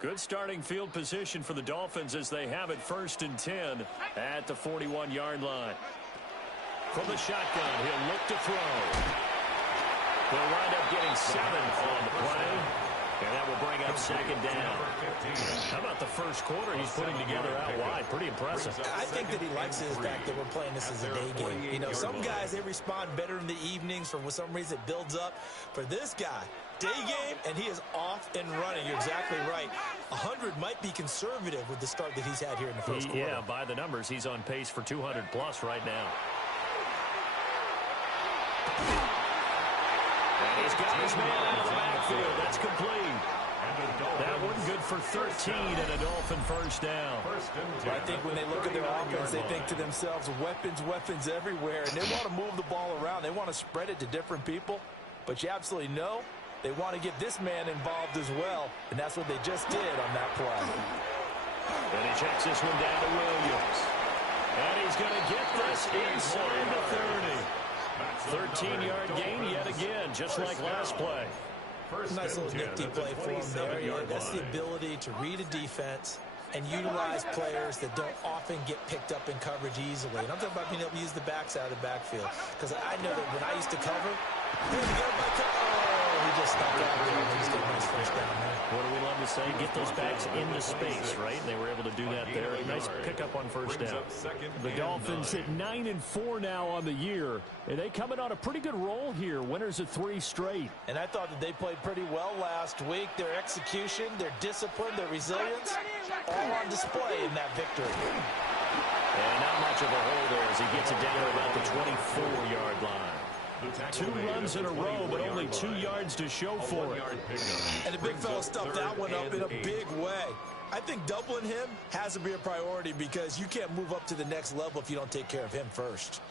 Good starting field position for the Dolphins as they have it 1st and 10 at the 41-yard line. From the shotgun, he'll look to throw. They'll wind up getting 7 on the play, and that will bring up 2nd down. How about the first quarter he's putting together out wide? Pretty impressive. I think that he likes the fact that we're playing this as a day game. You know, some guys, they respond better in the evenings. For some reason, it builds up. For this guy, day game, and he is off and running. You're exactly right. 100 might be conservative with the start that he's had here in the first quarter. Yeah, by the numbers, he's on pace for 200-plus right now. And he's got his man out of the backfield. That's complete. That one good for 13 and a Dolphin first down. I think when they look at their offense, they think to themselves, weapons, weapons everywhere. And they want to move the ball around. They want to spread it to different people. But you absolutely know they want to get this man involved as well. And that's what they just did on that play. And he checks this one down to Williams. And he's going to get this inside the 30. 13-yard gain yet again, just like last play. Nice little nifty play for him there. Yeah, that's the ability to read a defense and utilize players that don't often get picked up in coverage easily. And I'm talking about being able to use the backs out of the backfield. Because I know that when I used to cover, he just stuck out there and he's getting a nice first down there. What do we love to say? Get those backs into space, right? And they were able to do that there. Nice pickup on first down. The Dolphins at 9-4 now on the year. And they coming on a pretty good roll here. Winners of 3 straight. And I thought that they played pretty well last week. Their execution, their discipline, their resilience, all on display in that victory. And not much of a hole there as he gets it down to about the 24-yard line. 2 runs in a row, but only 2 yards to show for it. And the big fella stuffed that one up in a big way. I think doubling him has to be a priority because you can't move up to the next level if you don't take care of him first.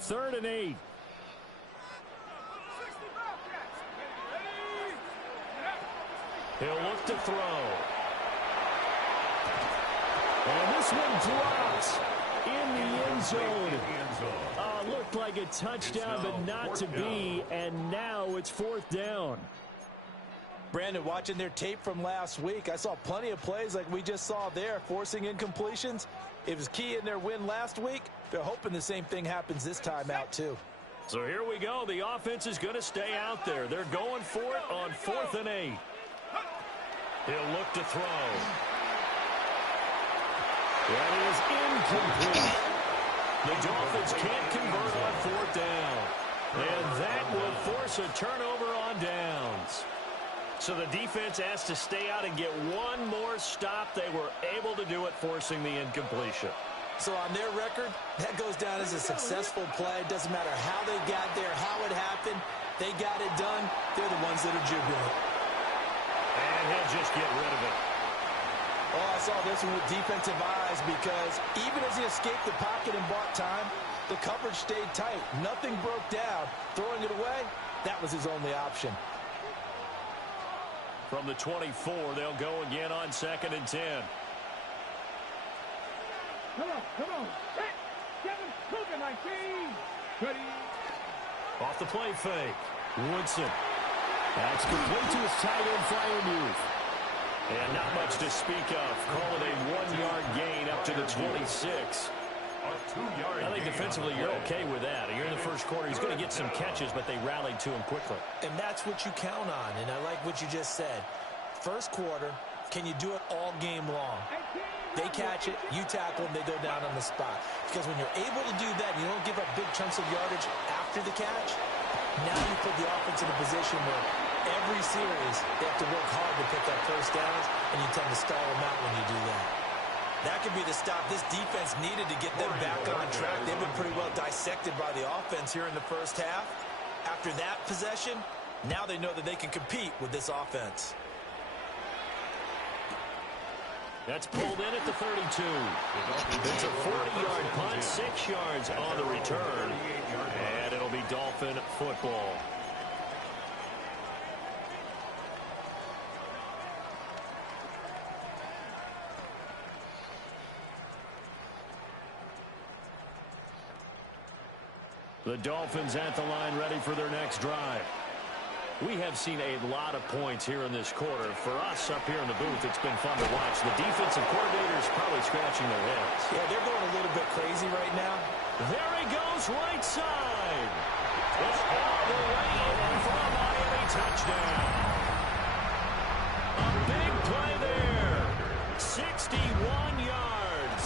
3rd and 8. He'll look to throw. And this one drops in the end zone. Looked like a touchdown, but not to be. And now it's 4th down. Brandon, watching their tape from last week, I saw plenty of plays like we just saw there, forcing incompletions. It was key in their win last week. They're hoping the same thing happens this time out, too. So here we go. The offense is going to stay out there. They're going for it on 4th and 8. He'll look to throw. That is incomplete. The Dolphins can't convert on 4th down. And that will force a turnover on downs. So the defense has to stay out and get one more stop. They were able to do it, forcing the incompletion. So on their record, that goes down as a successful play. It doesn't matter how they got there, how it happened. They got it done. They're the ones that are jubilant. And he'll just get rid of it. Oh, I saw this one with defensive eyes because even as he escaped the pocket and bought time, the coverage stayed tight. Nothing broke down. Throwing it away, that was his only option. From the 24, they'll go again on 2nd and 10. Come on. Hey, Kevin, look at my team. Ready? Off the play fake. Woodson. That's complete to his tight end, Freiermuth. And not much to speak of. Call it a 1-yard gain up to the 26. I think defensively you're okay with that. You're in the first quarter. He's going to get some catches, but they rallied to him quickly. And that's what you count on, and I like what you just said. First quarter, can you do it all game long? They catch it, you tackle them, they go down on the spot. Because when you're able to do that, you don't give up big chunks of yardage after the catch, now you put the offense in a position where every series they have to work hard to pick up first downs, and you tend to stall them out when you do that. That could be the stop this defense needed to get them back on track. They've been pretty well dissected by the offense here in the first half. After that possession, now they know that they can compete with this offense. That's pulled in at the 32. It's a 40-yard punt, 6 yards on the return. And it'll be Dolphin football. The Dolphins at the line ready for their next drive. We have seen a lot of points here in this quarter. For us up here in the booth, it's been fun to watch. The defensive coordinators probably scratching their heads. Yeah, they're going a little bit crazy right now. There he goes, right side. It's all the way in for a Miami touchdown. A big play there. 61 yards.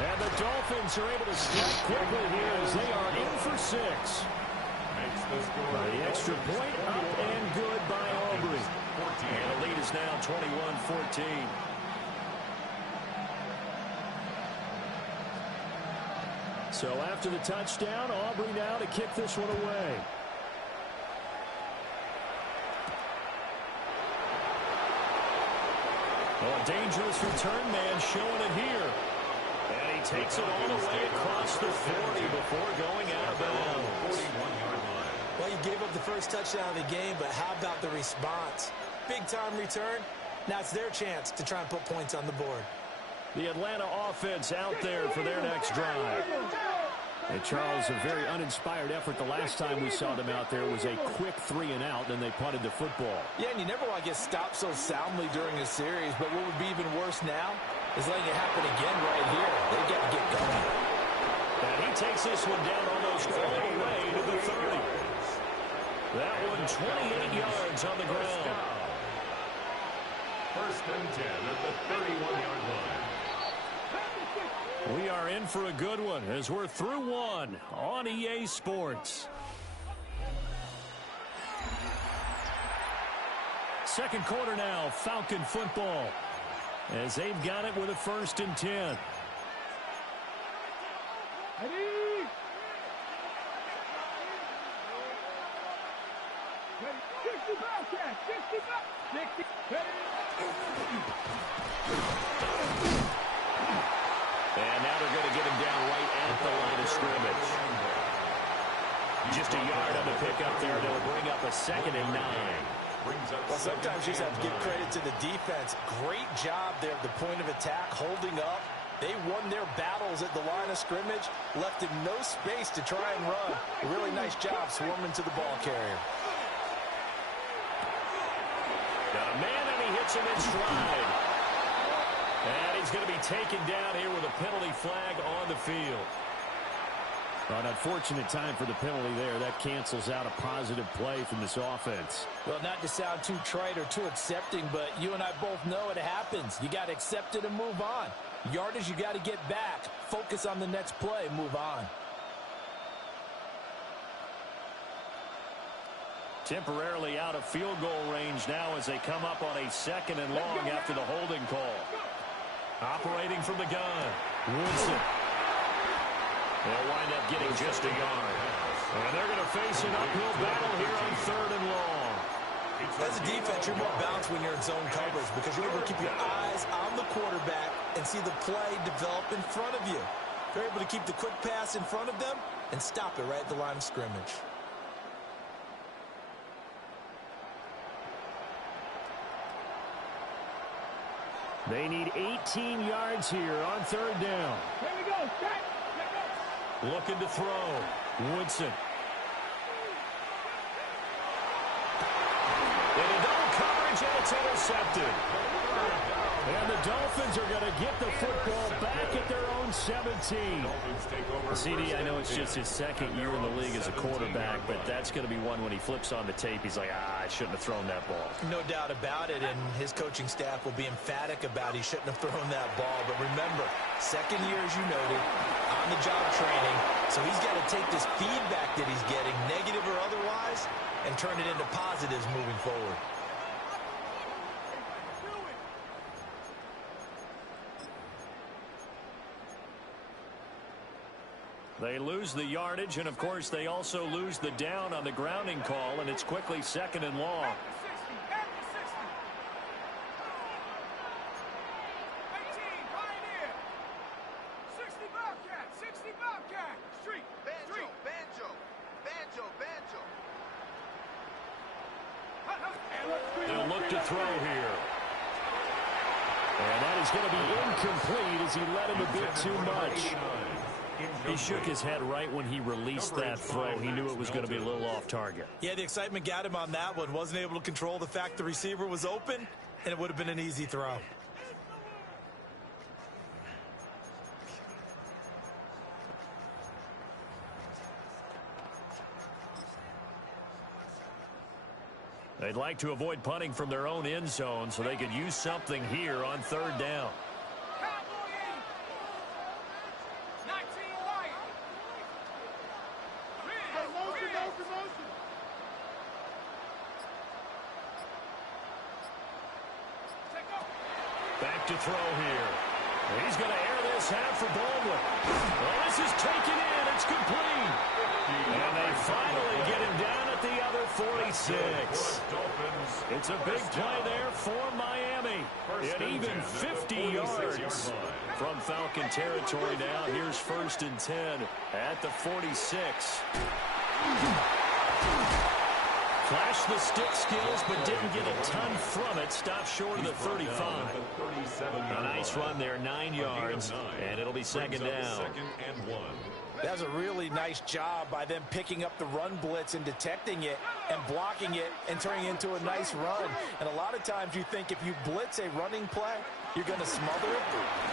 And the Dolphins are able to strike quickly here as they are in for 6. The extra point up and good by Aubrey. And the lead is now 21-14. So after the touchdown, Aubrey now to kick this one away. Oh, a dangerous return man showing it here. And he takes it all the way across the 40 before going out of bounds. Well, you gave up the first touchdown of the game, but how about the response? Big-time return. Now it's their chance to try and put points on the board. The Atlanta offense out there for their next drive. And Charles, a very uninspired effort. The last time we saw them out there was a quick 3-and-out, and they punted the football. Yeah, and you never want to get stopped so soundly during a series, but what would be even worse now is letting it happen again right here. They've got to get going. And he takes this one down almost all the way to the 30. That one 28 yards on the ground. First and 10 at the 31-yard line. We are in for a good one as we're through one on EA Sports. Second quarter now, Falcon football, as they've got it with a 1st and 10. And now they're going to get him down right at the line of scrimmage. Just a yard on the pickup there. They'll bring up a 2nd and 9. Well, sometimes you just have to give credit to the defense. Great job there at the point of attack, holding up. They won their battles at the line of scrimmage, left him no space to try and run. A really nice job swarming to the ball carrier. Got a man, and he hits him in stride. And he's going to be taken down here with a penalty flag on the field. An unfortunate time for the penalty there. That cancels out a positive play from this offense. Well, not to sound too trite or too accepting, but you and I both know it happens. You got to accept it and move on. Yardage, you got to get back. Focus on the next play. Move on. Temporarily out of field goal range now as they come up on a 2nd and long after the holding call. Operating from the gun, Woodson. They'll wind up getting just a yard. And they're going to face an uphill battle here on 3rd and long. As a defense, you're more balanced when you're in zone coverage because you're able to keep your eyes on the quarterback and see the play develop in front of you. You're able to keep the quick pass in front of them and stop it right at the line of scrimmage. They need 18 yards here on 3rd down. Here we go. Looking to throw. Woodson. In a double coverage, and it's intercepted. And the Dolphins are going to get the football back at their own 17. CD, I know it's just his 2nd year in the league as a quarterback, but that's going to be one when he flips on the tape. He's like, I shouldn't have thrown that ball. No doubt about it, and his coaching staff will be emphatic about he shouldn't have thrown that ball. But remember, 2nd year, as you noted, on-the-job training. So he's got to take this feedback that he's getting, negative or otherwise, and turn it into positives moving forward. They lose the yardage, and, of course, they also lose the down on the grounding call, and it's quickly 2nd and long. They'll look to throw here. And that is going to be incomplete as he led him a bit too much. He shook his head right when he released that throw. He knew it was going to be a little off target. Yeah, the excitement got him on that one. Wasn't able to control the fact the receiver was open, and it would have been an easy throw. They'd like to avoid punting from their own end zone so they could use something here on third down. Back to throw here. He's going to air this out for Baldwin. Well, this is taken in. It's complete. And they finally get him down at the other 46. It's a big play there for Miami. An even 50 yards from Falcon territory now. Here's 1st and 10 at the 46. Flashed the stick skills, but didn't get a ton from it. Stopped short of the 35. A nice run there, 9 yards, and it'll be second down. That was a really nice job by them picking up the run blitz and detecting it and blocking it and turning it into a nice run. And a lot of times you think if you blitz a running play, you're going to smother it.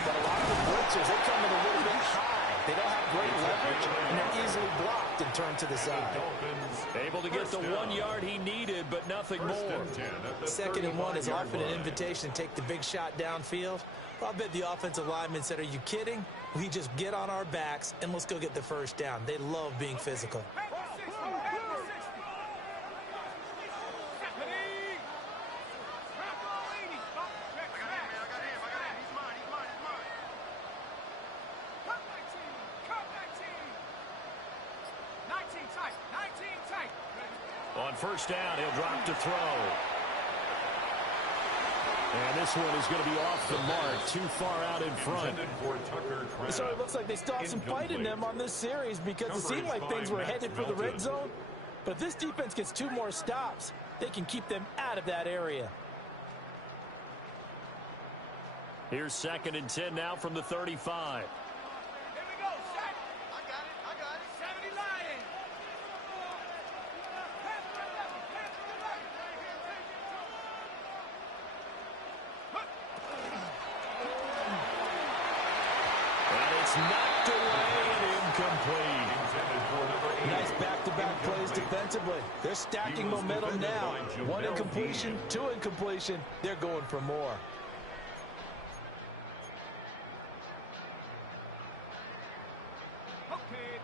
But a lot of the blitzers, they come in a little bit high. They don't have great leverage, and they're easily blocked and turned to the side. Able to get the 1 yard he needed, but nothing more. 2nd and 1 is often an invitation to take the big shot downfield. Well, I bet the offensive lineman said, are you kidding? We just get on our backs and let's go get the first down. They love being physical. On first down, he'll drop to throw. And this one is going to be off the mark, too far out in front. So it looks like they still have some fight in them on this series because it seemed like things were headed for the red zone. But if this defense gets 2 more stops, they can keep them out of that area. Here's 2nd and 10 now from the 35. Knocked away and incomplete. Nice back-to-back plays defensively. They're stacking momentum now. 1 incompletion, 2 incompletion. They're going for more.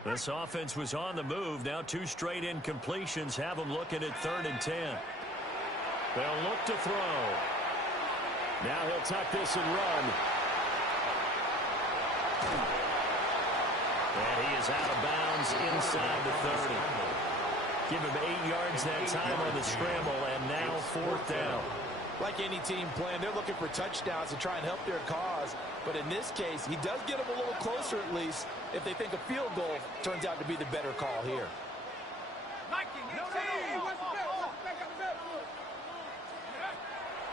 This offense was on the move. Now 2 straight incompletions have them looking at 3rd and 10. They'll look to throw. Now he'll tuck this and run. And he is out of bounds inside the 30. Give him 8 yards that time on the scramble, and now 4th down. Like any team playing, they're looking for touchdowns to try and help their cause. But in this case, he does get them a little closer at least if they think a field goal turns out to be the better call here.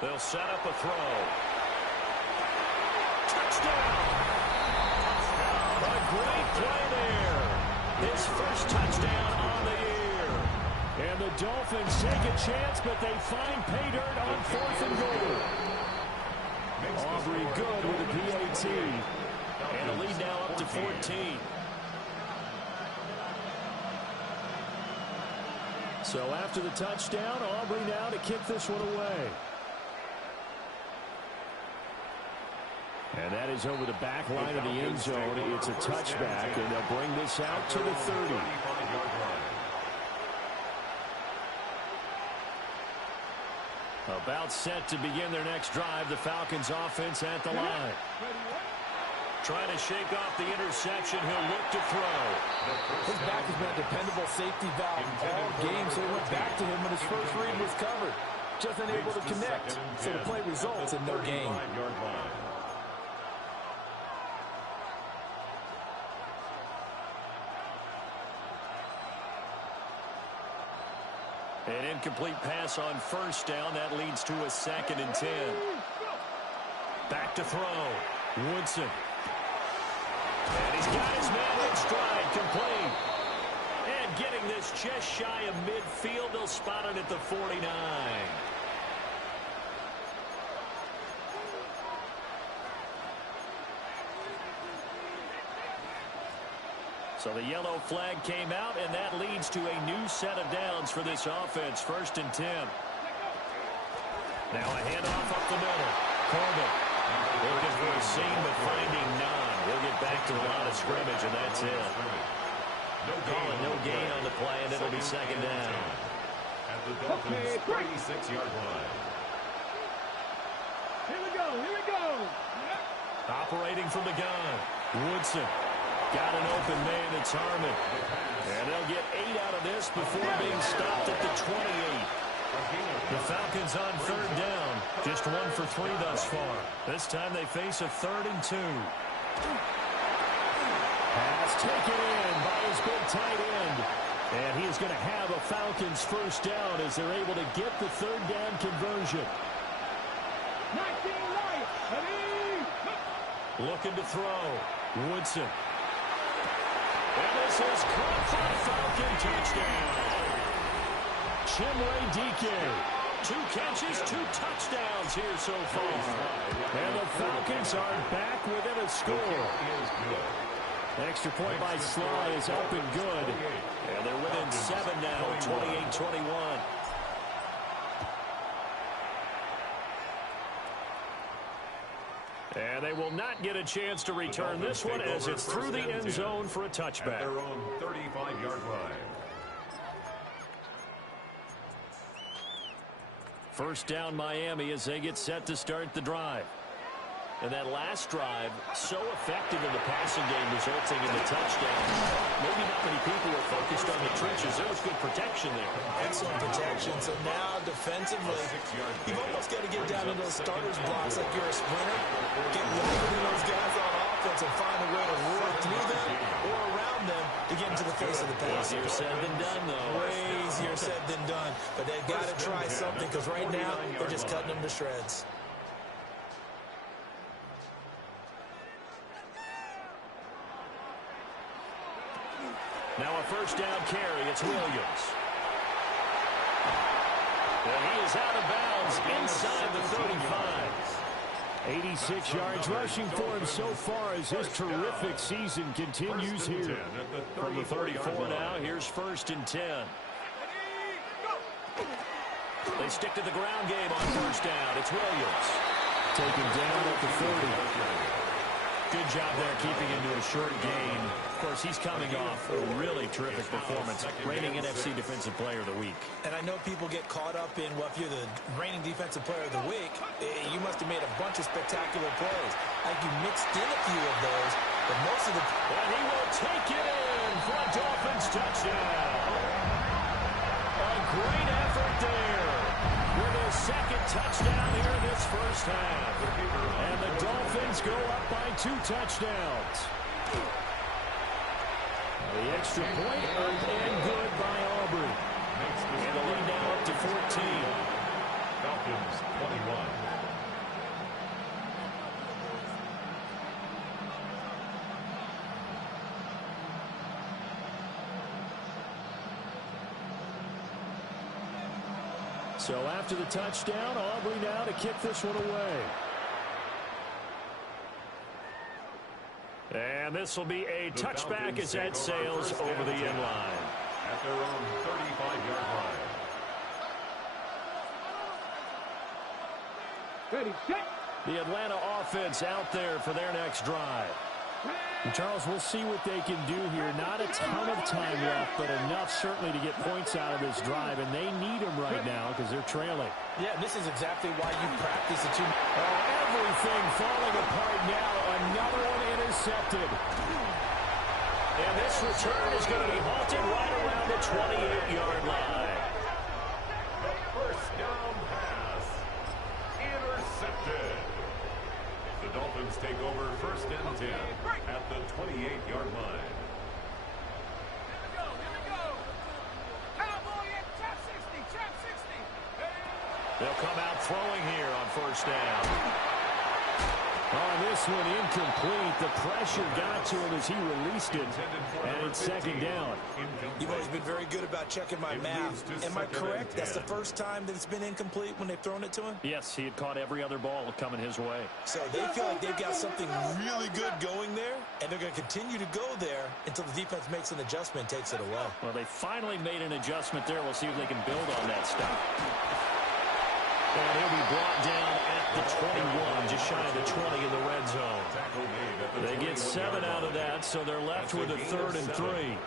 They'll set up a throw. Touchdown! A great play there. His first touchdown on the year. And the Dolphins take a chance, but they find pay dirt on 4th and goal. Aubrey good with a PAT. And a lead now up to 14. So after the touchdown, Aubrey now to kick this one away. And that is over the back line of the end zone. It's a touchback, and they'll bring this out to the 30. About set to begin their next drive, the Falcons offense at the line. Trying to shake off the interception, he'll look to throw. His back has been a dependable safety valve all game, so he went back to him when his first read was covered. Just unable to connect, so the play results in no gain. An incomplete pass on first down. That leads to a 2nd and 10. Back to throw. Woodson. And he's got his man in stride, complete. And getting this just shy of midfield, they'll spot it at the 49. So the yellow flag came out, and that leads to a new set of downs for this offense. 1st and 10. Now a handoff up the middle. Corbin looking for a seam, but finding none. We'll get back to the line of scrimmage, and that's it. Calling no gain on the play, and it'll be 2nd down. At the Dolphins' 36-yard line. Here we go. Here we go. Operating from the gun. Woodson. Got an open man. It's Harmon. And they'll get 8 out of this before being stopped at the 28. The Falcons on 3rd down. Just 1 for 3 thus far. This time they face a 3rd and 2. Pass taken in by his big tight end. And he is going to have a Falcons 1st down as they're able to get the 3rd down conversion. 19 right. Ready. Looking to throw. Woodson. And this is caught for a Falcon touchdown. Chimway Dike. 2 catches, 2 touchdowns here so far. And the Falcons are back within a score. Extra point by Sly is up and good. And they're within 7 now, 28-21. And they will not get a chance to return this one as it's through the end zone for a touchback. At their own 35-yard line. 1st down Miami as they get set to start the drive. And that last drive, so effective in the passing game, resulting in the touchdown. Maybe not many people were focused on the trenches. There was good protection there. Excellent protection. So now, defensively, you've almost got to get down in those starters blocks like you're a sprinter. Get longer than those guys on offense and find a way to roar through them or around them to get into the face of the pass. Easier said than done, though. Way easier said than done. But they've got to try something because right now, they're just cutting them to shreds. Now a 1st down carry. It's Williams. And he is out of bounds inside the 35. 86 yards rushing for him so far as this terrific season continues here. From the 34 now, here's 1st and 10. They stick to the ground game on 1st down. It's Williams. Taken down at the 30. Good job there keeping him to a short gain. Of course, he's coming off a really terrific performance, reigning NFC Defensive Player of the Week. And I know people get caught up in, well, if you're the reigning Defensive Player of the Week, you must have made a bunch of spectacular plays. Like you mixed in a few of those, but most of the... And he will take it in for a Dolphins touchdown. A great effort there with his 2nd touchdown here in this 1st half. And the Dolphins go up by 2 touchdowns. The extra point earned and good by Aubrey. And the lead now up to 14. Falcons 21. So after the touchdown, Aubrey now to kick this one away. And this will be a touchback as that sails over the end line. At their own 35-yard line. Ready, set. The Atlanta offense out there for their next drive. And Charles, we'll see what they can do here. Not a ton of time left, but enough certainly to get points out of this drive, and they need them right now because they're trailing. Yeah, this is exactly why you practice the 2. Everything falling apart now. Another one intercepted. And this return is going to be halted right around the 28-yard line. The 1st down pass. Intercepted. The Dolphins take over 1st and 10 at the 28-yard line. Here we go. Cowboy at trap 60. They'll come out throwing here on 1st down. On this one, incomplete. The pressure got to him as he released it, and it's second down. You've always been very good about checking my math. Am I correct? That's the first time that it's been incomplete when they've thrown it to him? Yes, he had caught every other ball coming his way. So they feel like they've got something really good going there, and they're going to continue to go there until the defense makes an adjustment and takes it away. Well, they finally made an adjustment there. We'll see if they can build on that stuff. And he'll be brought down at the 21, just shy of the 20 in the red zone. They get 7 out of that, so they're left with a 3rd and 3.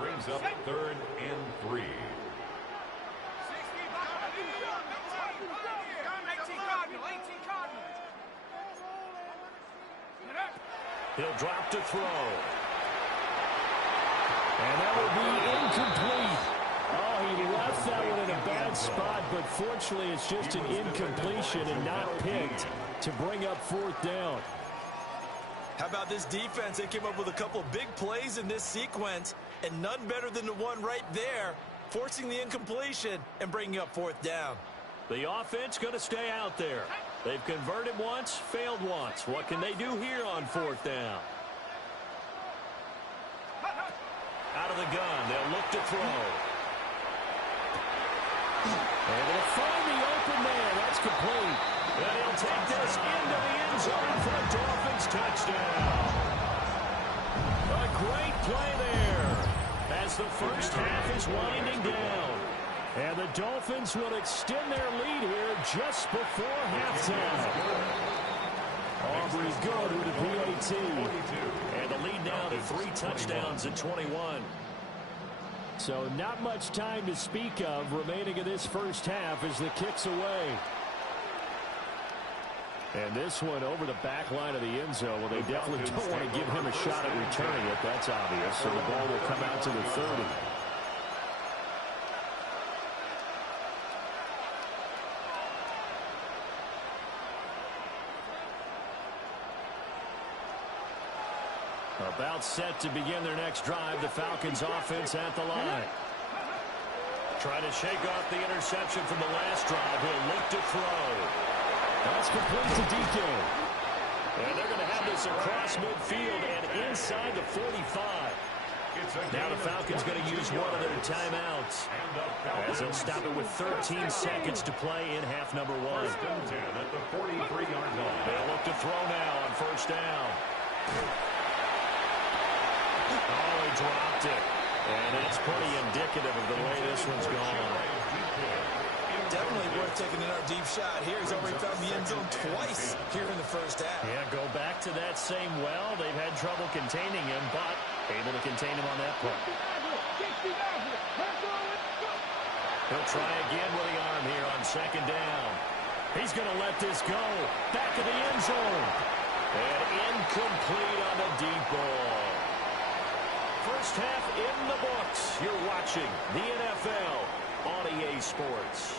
Brings up 3rd and 3. He'll drop to throw. And that will be incomplete. Oh, he left that one in a bad spot, but fortunately it's just an incompletion and not picked to bring up 4th down. How about this defense? They came up with a couple of big plays in this sequence, and none better than the one right there, forcing the incompletion and bringing up 4th down. The offense going to stay out there. They've converted once, failed once. What can they do here on 4th down? Out of the gun, they'll look to throw. And they'll find the open man. That's complete. And he'll take this into the end zone for a Dolphins touchdown. A great play there as the first half is winding down. And the Dolphins will extend their lead here just before halftime. Aubrey good with a PAT. And the lead now to 3 touchdowns at 21. So not much time to speak of remaining in this first half as the kick's away. And this one over the back line of the end zone. Well, they definitely don't want to give him a shot at returning it. That's obvious. So the ball will come out to the 30. About set to begin their next drive. The Falcons offense at the line. Trying to shake off the interception from the last drive. He'll look to throw. That's complete to DK. And they're going to have this across midfield and inside the 45. Now the Falcons going to use one of their timeouts as they'll stop it with 13 seconds to play in half number 1. First and 10 at the 43-yard line. They'll look to throw now on first down. Oh, he dropped it. And it's pretty indicative of the way this one's gone. Definitely worth taking another deep shot here. He's already found the end zone twice here in the first half. Yeah, go back to that same well. They've had trouble containing him, but able to contain him on that play. He'll try again with the arm here on second down. He's going to let this go. Back of the end zone. And incomplete on the deep ball. First half in the books. You're watching the NFL on EA Sports.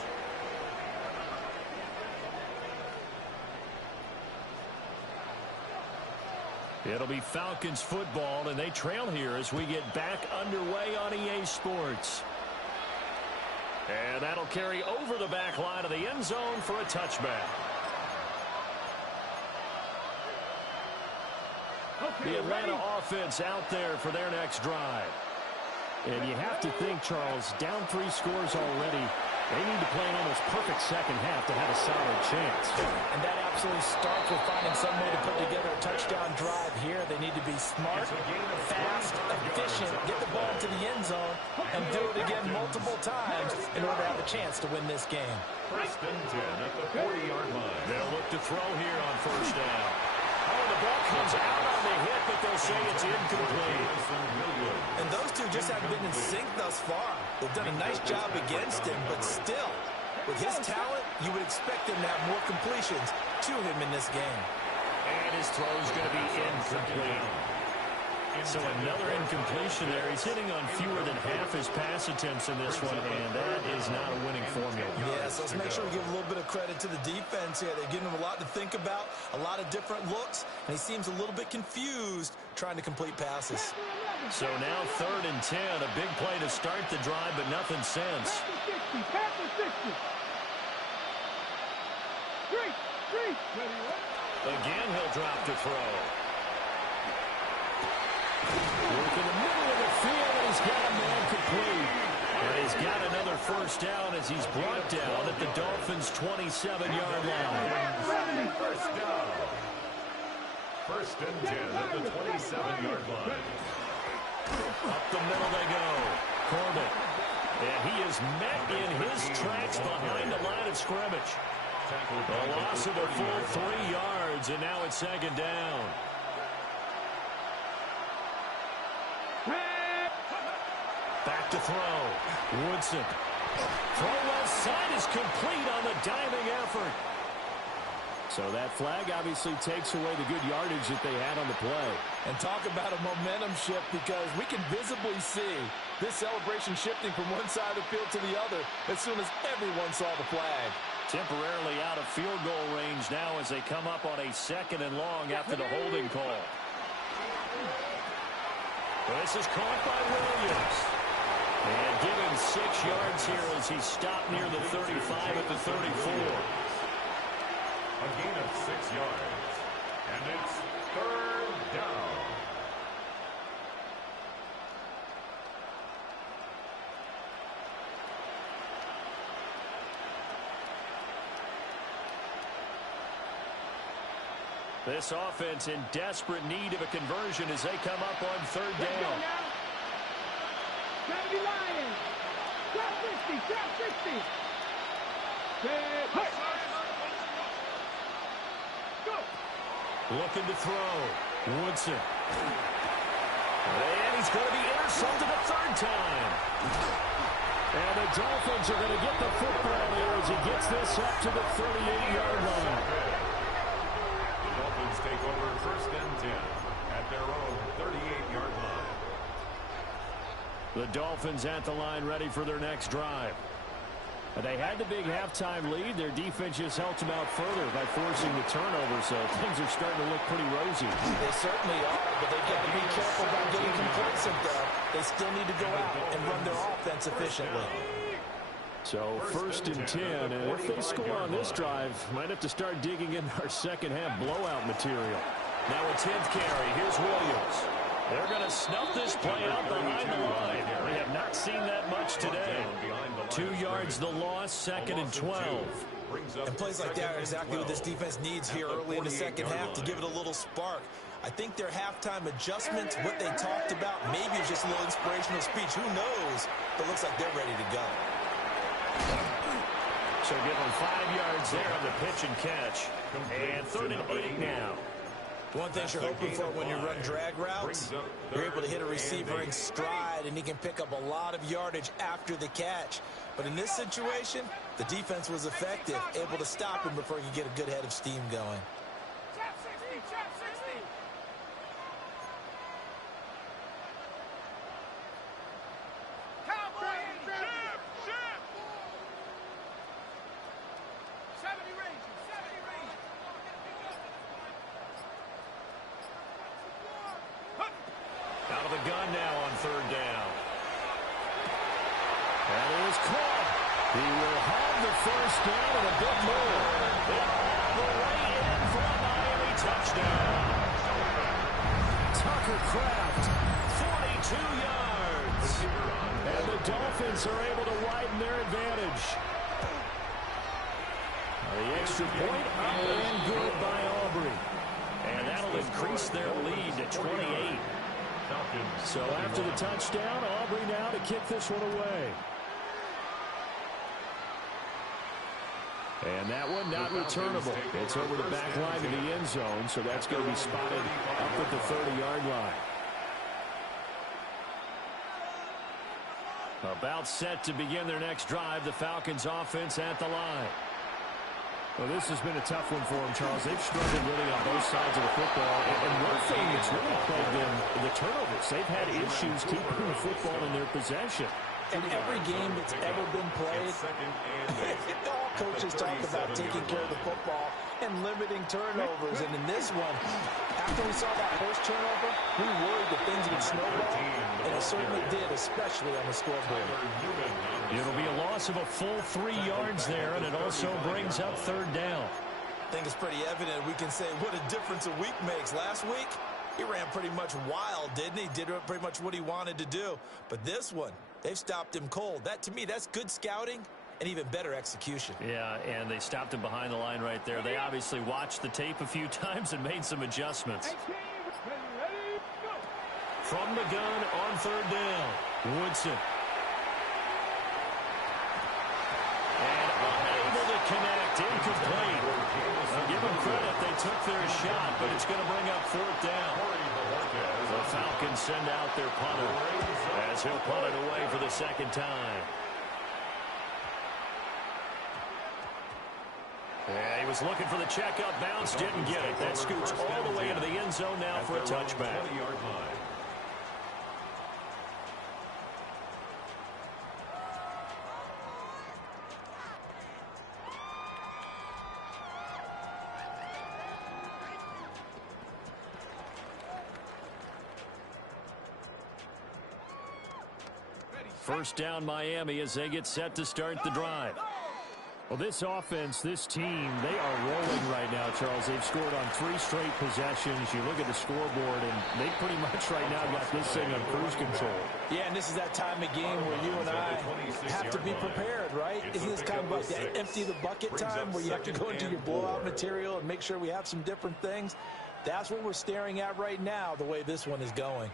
It'll be Falcons football, and they trail here as we get back underway on EA Sports. And that'll carry over the back line of the end zone for a touchback. The Atlanta offense out there for their next drive. And you have to think, Charles, down 3 scores already. They need to play an almost perfect second half to have a solid chance. And that absolutely starts with finding some way to put together a touchdown drive here. They need to be smart, fast, efficient, get the ball to the end zone, and do it again multiple times in order to have a chance to win this game. First and 10 at the 40-yard line. They'll look to throw here on first down. Oh, the ball comes out on the hit, but they'll say it's incomplete. And those two just haven't been in sync thus far. They've done a nice job against him, but still, with his talent, you would expect him to have more completions to him in this game. And his throw is going to be incomplete. So another incompletion there. He's hitting on fewer than half his pass attempts in this one, and that is not a winning formula. Yeah, so let's make sure we give a little bit of credit to the defense here. They're giving him a lot to think about, a lot of different looks, and he seems a little bit confused trying to complete passes. So now 3rd and 10, a big play to start the drive, but nothing since. Again, he'll drop to throw. Work in the middle of the field, and he's got a man complete. And he's got another first down as he's brought down at the Dolphins' 27-yard line. First down. First and 10 at the 27-yard line. Up the middle they go. Corbin. And he is met in his tracks behind the line of scrimmage. A loss of a full 3 yards, and now it's second down. Back to throw. Woodson. Throw left side is complete on the diving effort. So that flag obviously takes away the good yardage that they had on the play. And talk about a momentum shift, because we can visibly see this celebration shifting from one side of the field to the other as soon as everyone saw the flag. Temporarily out of field goal range now as they come up on a 2nd and long after the holding call. This is caught by Williams. And given 6 yards here as he stopped near the 35 at the 34. A gain of 6 yards. And it's third down. This offense in desperate need of a conversion as they come up on 3rd down. Gotta be Lions. Drop 60, drop 60. Hey. Go. Looking to throw. Woodson. And he's going to be intercepted a 3rd time. And the Dolphins are going to get the football here as he gets this up to the 38-yard line. The Dolphins take over 1st and 10 at their own 38-yard line. The Dolphins at the line ready for their next drive. They had the big halftime lead. Their defense just helped them out further by forcing the turnover, so things are starting to look pretty rosy. They certainly are, but they've got to be careful about getting complacent, though. They still need to go out and run their offense efficiently. So 1st and 10, and if they score on this drive, might have to start digging in our second-half blowout material. Now a 10th carry. Here's Williams. They're going to snuff this play out behind the line. We have not seen that much today. 2 yards the loss, 2nd and 12. And plays like that are exactly what this defense needs here early in the second half to give it a little spark. I think their halftime adjustments, what they talked about, maybe it's just a little inspirational speech. Who knows? But it looks like they're ready to go. So give them 5 yards there on the pitch and catch. And 3rd and 8 now. One thing you're hoping for when you run drag routes, you're able to hit a receiver in stride, and he can pick up a lot of yardage after the catch. But in this situation, the defense was effective, able to stop him before he could get a good head of steam going. Trap 60, trap 60. Cowboy, ship, ship. 70 Rangers, 70 Rangers. Out of the gun now on 3rd down. That is caught. He will have the first down and a bit more. All the way in for a Miami touchdown. Tucker Kraft, 42 yards. And the Dolphins are able to widen their advantage. The extra point up and good by Aubrey. And that'll increase their lead to 28. So after the touchdown, Aubrey now to kick this one away. And that one not returnable. It's over the back line of the end zone, so that's going to be spotted up at the 30-yard line. About set to begin their next drive, the Falcons offense at the line. Well, this has been a tough one for them, Charles. They've struggled really on both sides of the football. And one thing that's really plagued them, the turnovers. They've had issues keeping the football in their possession. In every game that's ever been played, all coaches talk about taking care of the football and limiting turnovers. And in this one, after we saw that first turnover, we worried that things would snowball, and it certainly did, especially on the scoreboard. It'll be a loss of a full 3 yards there, and it also brings up 3rd down. think it's pretty evident. We can say what a difference a week makes. Last week, he ran pretty much wild, didn't he? Did pretty much what he wanted to do. But this one, they've stopped him cold. That, to me, that's good scouting and even better execution. Yeah, and they stopped him behind the line right there. They obviously watched the tape a few times and made some adjustments. From the gun on third down, Woodson. And unable to connect, incomplete. I'll give them credit, they took their shot, but it's going to bring up fourth down. The Falcons send out their punter as he'll punt it away for the second time. Yeah, he was looking for the checkup bounce, didn't get it. That scoots all the way into the end zone now for a touchback. First down Miami as they get set to start the drive. Well, this offense, this team, they are rolling right now, Charles. They've scored on 3 straight possessions. You look at the scoreboard, and they pretty much right now got this thing on cruise control. Yeah, and this is that time of game where you and I have to be prepared, right? Isn't this kind of like the empty the bucket time where you have to go into your blowout material and make sure we have some different things? That's what we're staring at right now, the way this one is going.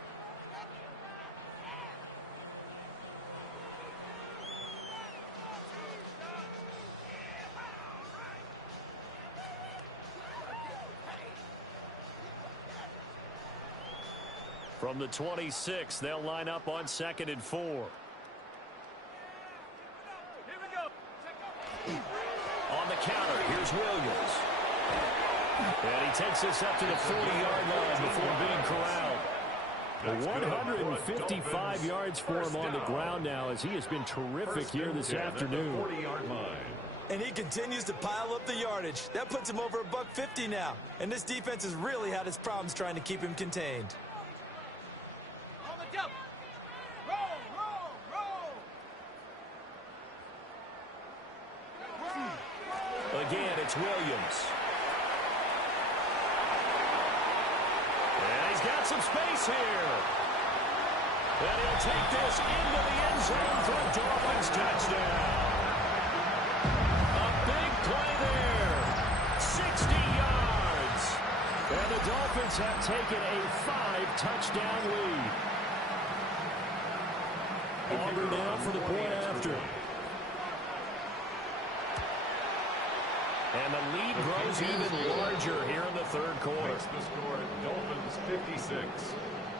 From the 26, they'll line up on 2nd and 4. On the counter, here's Williams. And he takes this up to the 40-yard line before being corralled. 155 yards for him on the ground now as he has been terrific here this afternoon. And he continues to pile up the yardage. That puts him over $150 now. And this defense has really had its problems trying to keep him contained. Again, it's Williams. And he's got some space here. And he'll take this into the end zone for a Dolphins touchdown. A big play there. 60 yards. And the Dolphins have taken a 5-touchdown lead. Auburn now for the point after. And the lead grows even larger here in the third quarter. Makes the score Dolphins 56,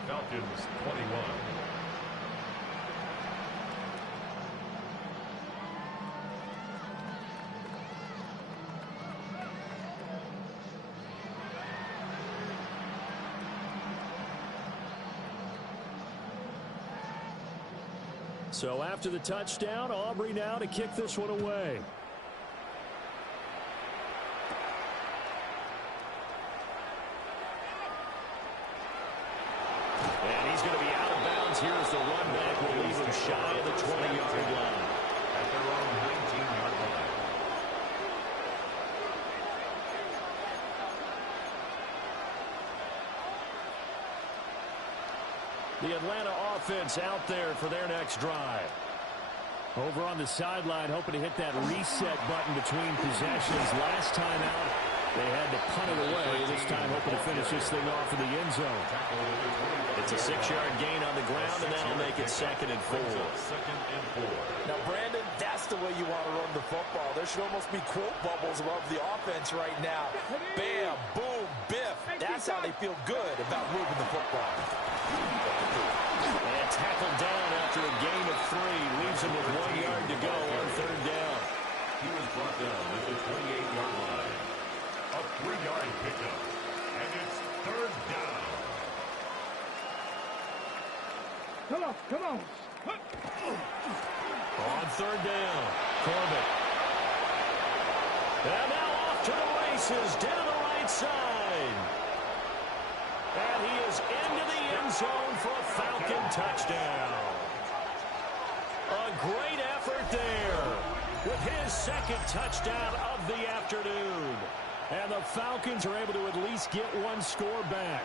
Falcons 21. So after the touchdown, Aubrey now to kick this one away. And he's going to be out of bounds here as the run back will leave him shy of the 20-yard line. At their own 19-yard line. The Atlanta offense out there for their next drive. Over on the sideline, hoping to hit that reset button between possessions. Last time out, they had to punt it away. This time, hoping to finish this thing off in the end zone. It's a 6-yard gain on the ground, and that'll make it 2nd and 4. Now, Brandon, that's the way you want to run the football. There should almost be quote bubbles above the offense right now. Bam, boom, biff. That's how they feel good about moving the football. And tackled down after a gain of 3. Leaves him with 1 yard to go on third down. He was brought down at the 28-yard line. A 3-yard pickup. And it's third down. Come on. On third down, Corbett. And now off to the races down the right side. And he is into the end zone for a Falcon touchdown. A great effort there with his 2nd touchdown of the afternoon. And the Falcons are able to at least get one score back.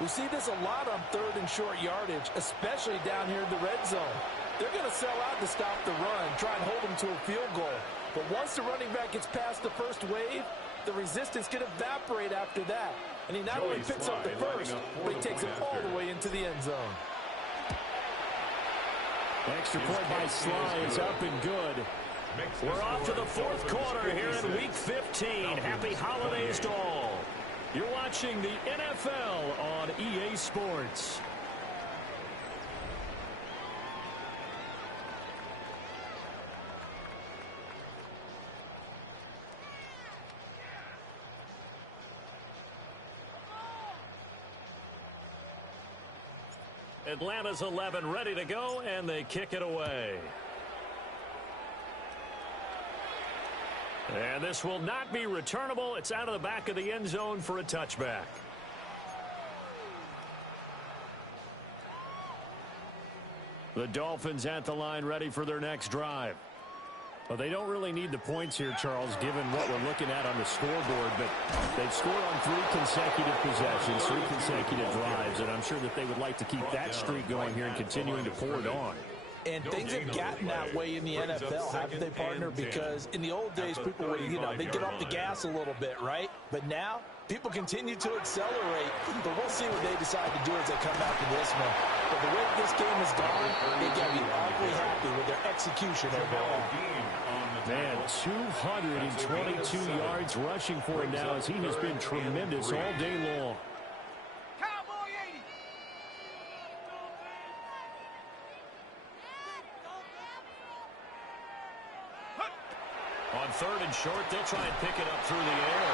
We see this a lot on 3rd and short yardage, especially down here in the red zone. They're going to sell out to stop the run, try and hold them to a field goal. But once the running back gets past the first wave, the resistance can evaporate after that. And he not only picks up the first, but he takes it all the way into the end zone. Extra point by Sly is up and good. We're off to the 4th quarter here in Week 15. Happy holidays to all. You're watching the NFL on EA Sports. Atlanta's 11 ready to go, and they kick it away. And this will not be returnable. It's out of the back of the end zone for a touchback. The Dolphins at the line ready for their next drive. Well, they don't really need the points here, Charles, given what we're looking at on the scoreboard. But they've scored on 3 consecutive possessions, 3 consecutive drives, and I'm sure that they would like to keep that streak going here and continuing to pour it on. And things have gotten that way in the NFL, haven't they, partner? Because in the old days, people would, they get off the gas a little bit, right? But now, people continue to accelerate. But we'll see what they decide to do as they come back to this one. But the way this game has gone, they've got to be awfully happy with their execution overall. Man, 222 yards rushing for him now as he has been tremendous all day long. On 3rd and short, they'll try and pick it up through the air.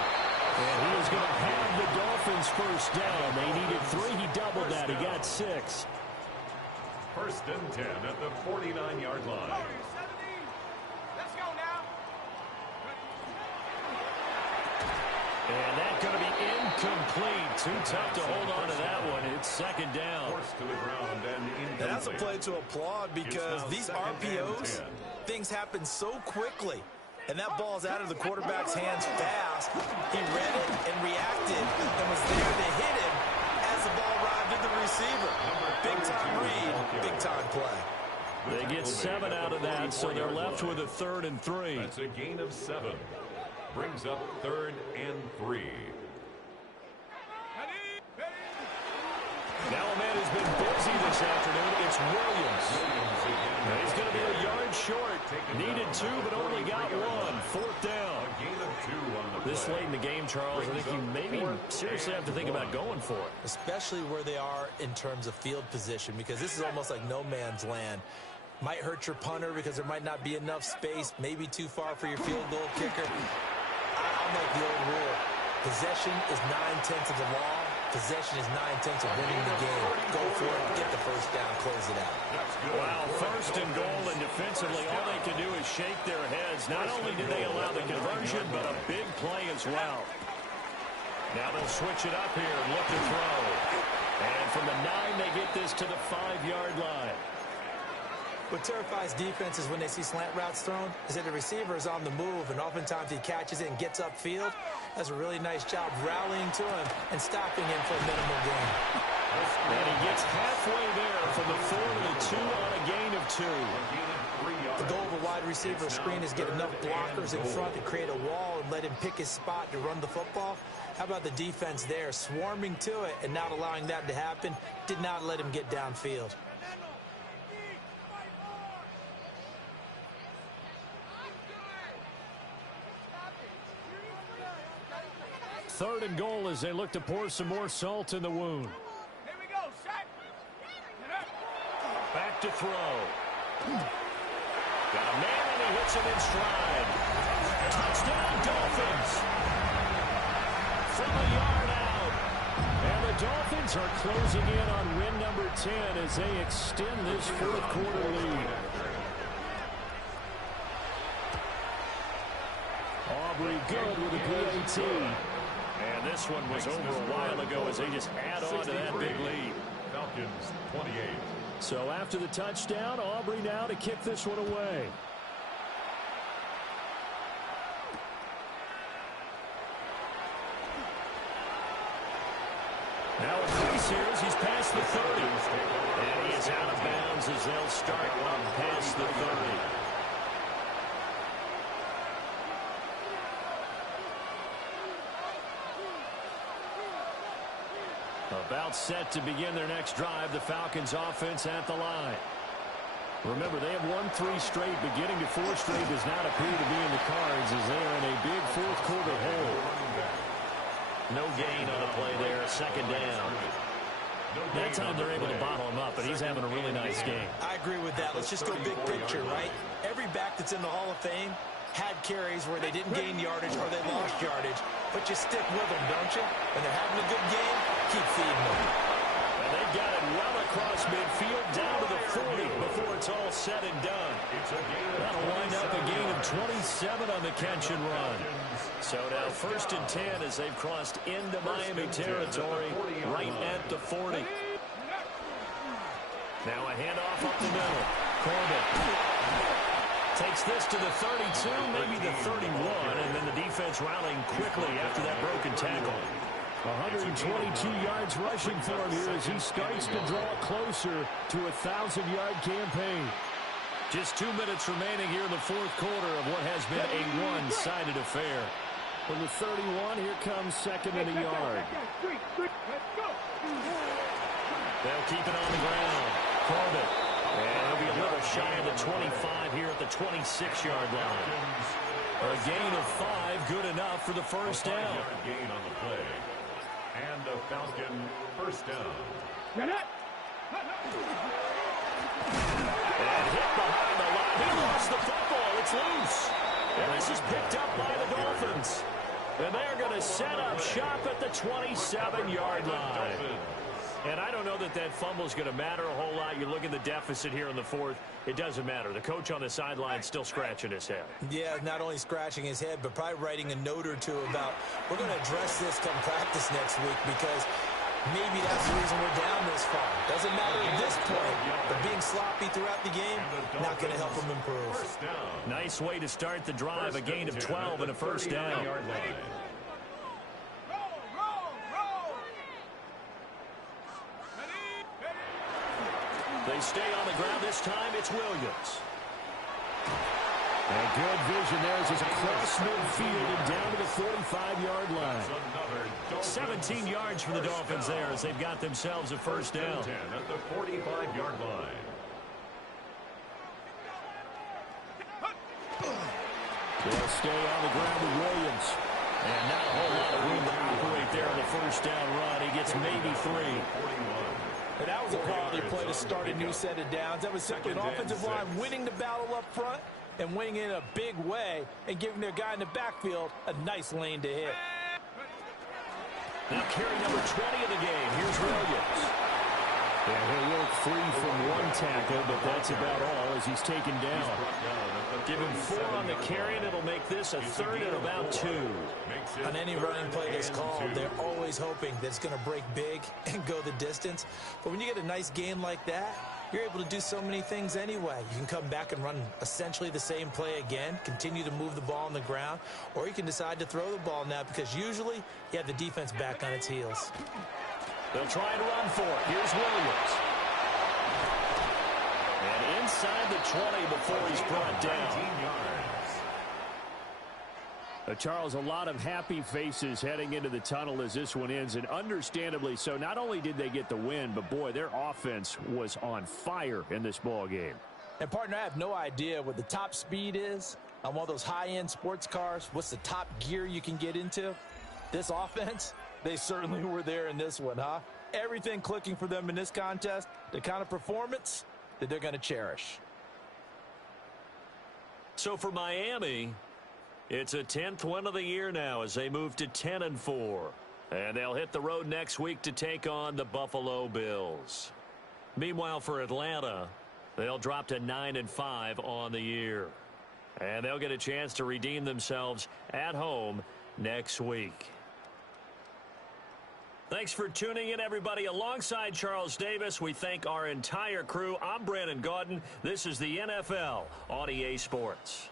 And he is going to have the Dolphins first down. They needed 3. He doubled that. He got 6. 1st and 10 at the 49-yard line. Let's go now. And that's going to be incomplete. Too tough to hold on to that one. It's 2nd down. Forced to the ground and incomplete. And that's a play to applaud because these RPOs, things happen so quickly. And that ball's out of the quarterback's hands fast. He read it and reacted and was there to hit him as the ball arrived at the receiver. Big-time read, big-time play. They get 7 out of that, so they're left with a 3rd and 3. That's a gain of 7. Brings up 3rd and 3. Now a man who's been busy this afternoon. It's Williams. Now he's going to be a yard short. Needed 2, but only got 1. 4th down. A gain of 2 on the This play. late in the game, Charles, I think you maybe seriously have to think about going for it. Especially where they are in terms of field position, because this is almost like no man's land. Might hurt your punter because there might not be enough space, maybe too far for your field goal kicker. I'm like the old rule. Possession is 9/10 of the law. Possession is 9/10 of winning the game. Go for it, get the first down, close it out. Wow, 1st and goal, and defensively, all they can do is shake their heads. Not only did they allow the conversion, but a big play as well. Now they'll switch it up here and look to throw. And from the 9, they get this to the 5-yard line. What terrifies defenses when they see slant routes thrown is that the receiver is on the move, and oftentimes he catches it and gets upfield. Does a really nice job rallying to him and stopping him for a minimal gain. And he gets halfway there from the 4 to the 2 on a gain of 2. The goal of a wide receiver screen is get enough blockers in front to create a wall and let him pick his spot to run the football. How about the defense there, swarming to it and not allowing that to happen? Did not let him get downfield. 3rd and goal as they look to pour some more salt in the wound. Here we go, set. Back to throw. Got a man and he hits him in stride. Touchdown Dolphins. From a yard out. And the Dolphins are closing in on win number 10 as they extend this 4th quarter lead. Aubrey good with a PAT. And this one was over a while ago as they just add on to that big lead. Falcons 28. So after the touchdown, Aubrey now to kick this one away. pass here as he's past the 30. And he is out of bounds as they'll start past the 30. About set to begin their next drive, the Falcons offense at the line. Remember, they have won 3 straight, but getting to 4 straight does not appear to be in the cards as they are in a big fourth quarter hole. No gain on the play there, second down. That time they're able to bottle him up, but he's having a really nice game. I agree with that. Let's just go big picture, right? Every back that's in the Hall of Fame had carries where they didn't gain yardage or they lost yardage, but you stick with them, don't you? When they're having a good game, keep feeding them. And they've got it well across midfield down to the 40 before it's all said and done. That'll wind up a gain of 27 on the catch and run. So now 1st and 10 as they've crossed into Miami territory right at the 40. Now a handoff up the middle. Corbett takes this to the 32, maybe the 31, and then the defense rallying quickly after that broken tackle. 122 yards rushing for him here as he starts to draw closer to a 1,000-yard campaign. Just 2 minutes remaining here in the fourth quarter of what has been a one-sided affair. From the 31, here comes second and a yard. They'll keep it on the ground. Corbett. And he'll be a little shy of the 25 here at the 26-yard line. A gain of 5, good enough for the first down. Gain on the play. And the Falcon first down. And hit behind the line. He lost the football. It's loose. And this is picked up by the Dolphins. And they're going to set up shop at the 27-yard line. And I don't know that that fumble is going to matter a whole lot. You look at the deficit here in the fourth. It doesn't matter. The coach on the sideline still scratching his head. Yeah, not only scratching his head, but probably writing a note or two about, we're going to address this come practice next week because maybe that's the reason we're down this far. Doesn't matter at this point, but being sloppy throughout the game, not going to help him improve. Nice way to start the drive. A gain of 12 and a first down. They stay on the ground this time. It's Williams. And good vision there as he's across midfield and down to the 45-yard line. 17 yards for the Dolphins there as they've got themselves a first down. At the 45-yard line. They'll stay on the ground with Williams. And not a whole lot of room to operate there on the first down run. He gets maybe 3. And that was a quality play to start a new set of downs. That was simply an offensive line winning the battle up front and winning in a big way and giving their guy in the backfield a nice lane to hit. Now carry number 20 of the game. Here's Williams. Yeah, he'll work free from one tackle, but that's about all as he's taken down. Give him 4 on the carry, and it'll make this a third and about 2. On any running play that's called, they're always hoping that it's going to break big and go the distance. But when you get a nice gain like that, you're able to do so many things anyway. You can come back and run essentially the same play again, continue to move the ball on the ground, or you can decide to throw the ball now because usually you have the defense back on its heels. They'll try and run for it. Here's Williams. And inside the 20 before he's brought down. Charles, a lot of happy faces heading into the tunnel as this one ends, and understandably so. Not only did they get the win, but, boy, their offense was on fire in this ball game. And, partner, I have no idea what the top speed is on one of those high-end sports cars. What's the top gear you can get into? This offense, they certainly were there in this one, huh? Everything clicking for them in this contest, the kind of performance that they're going to cherish. So for Miami, it's a 10th win of the year now as they move to 10-4. And they'll hit the road next week to take on the Buffalo Bills. Meanwhile, for Atlanta, they'll drop to 9-5 on the year. And they'll get a chance to redeem themselves at home next week. Thanks for tuning in, everybody. Alongside Charles Davis, we thank our entire crew. I'm Brandon Gaudin. This is the NFL on EA Sports.